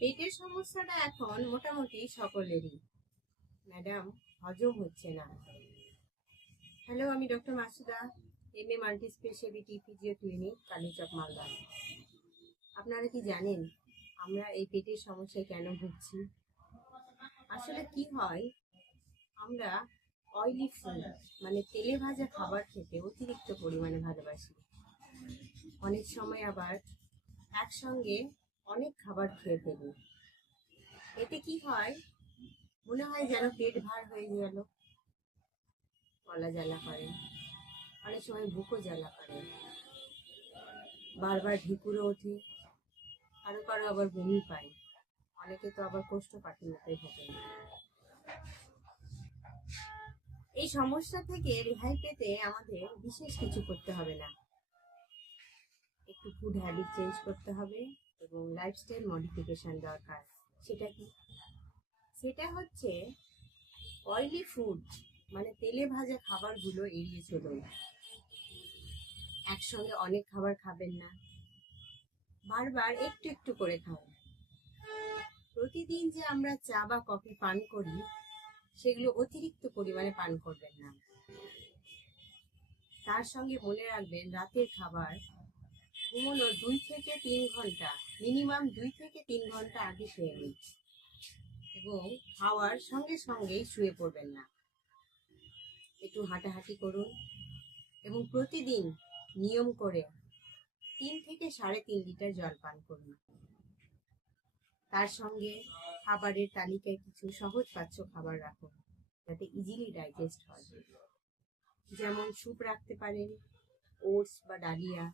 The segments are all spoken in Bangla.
পেটের সমস্যাটা এখন মোটামুটি সকলেরই। ম্যাডাম, হজম হচ্ছে না। হ্যালো, আমি doctor Masuda, MA multi speciality physio clinic, Kaliachak, Malda. আপনারা কি জানেন আমরা এই পেটের সমস্যায় কেন ভুগছি? আসলে কি হয়, আমরা অয়েলি ফুড মানে তেলে ভাজা খাবার খেতে অতিরিক্ত পরিমাণে ভালোবাসি। অনেক সময় আবার একসঙ্গে অনেক খাবার খেয়ে ফেলি। এতে কি হয়, মনে হয় যেন পেট ভার হয়ে গেল, গলা জ্বালা করে, অনেক সময় বুকও জ্বালা করে, বারবার ঢেকুরও ওঠে, কারো কারো আবার বমি পায়, অনেকে তো আবার কোষ্ঠকাঠিন্যতায় ভোগে। এই সমস্যা থেকে রেহাই পেতে আমাদের বিশেষ কিছু করতে হবে না, একটু ফুড হ্যাবিট চেঞ্জ করতে হবে এবং লাইফস্টাইল মডিফিকেশন দরকার। সেটা কি? সেটা হচ্ছে অয়েলি ফুড মানে তেলে ভাজা খাবারগুলো এড়িয়ে চলুন। একসঙ্গে অনেক খাবার খাবেন না, বারবার একটু একটু করে খাবেন। প্রতিদিন যে আমরা চা বা কফি পান করি, সেগুলো অতিরিক্ত পরিমাণে পান করবেন না। তার সঙ্গে মনে রাখবেন, রাতের খাবার ঘুমানোর 2 থেকে 3 ঘন্টা, মিনিমাম 2 থেকে 3 ঘন্টা আগে খেয়ে নিন এবং খাওয়ার সঙ্গে সঙ্গেই শুয়ে পড়বেন না। একটু হাঁটাহাঁটি করুন এবং প্রতিদিন নিয়ম করে 3 থেকে 3.5 লিটার জল পান করুন। তার সঙ্গে খাবারের তালিকায় কিছু সহজ পাচ্য খাবার রাখুন, যাতে ইজিলি ডাইজেস্ট হয়। যেমন স্যুপ রাখতে পারেন, ওটস বা ডালিয়া,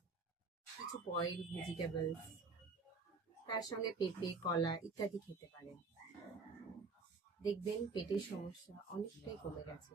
কিছু বয়েলড ভেজিটেবলস, তার সঙ্গে পেঁপে, কলা ইত্যাদি খেতে পারেন। দেখবেন পেটের সমস্যা অনেকটাই কমে গেছে।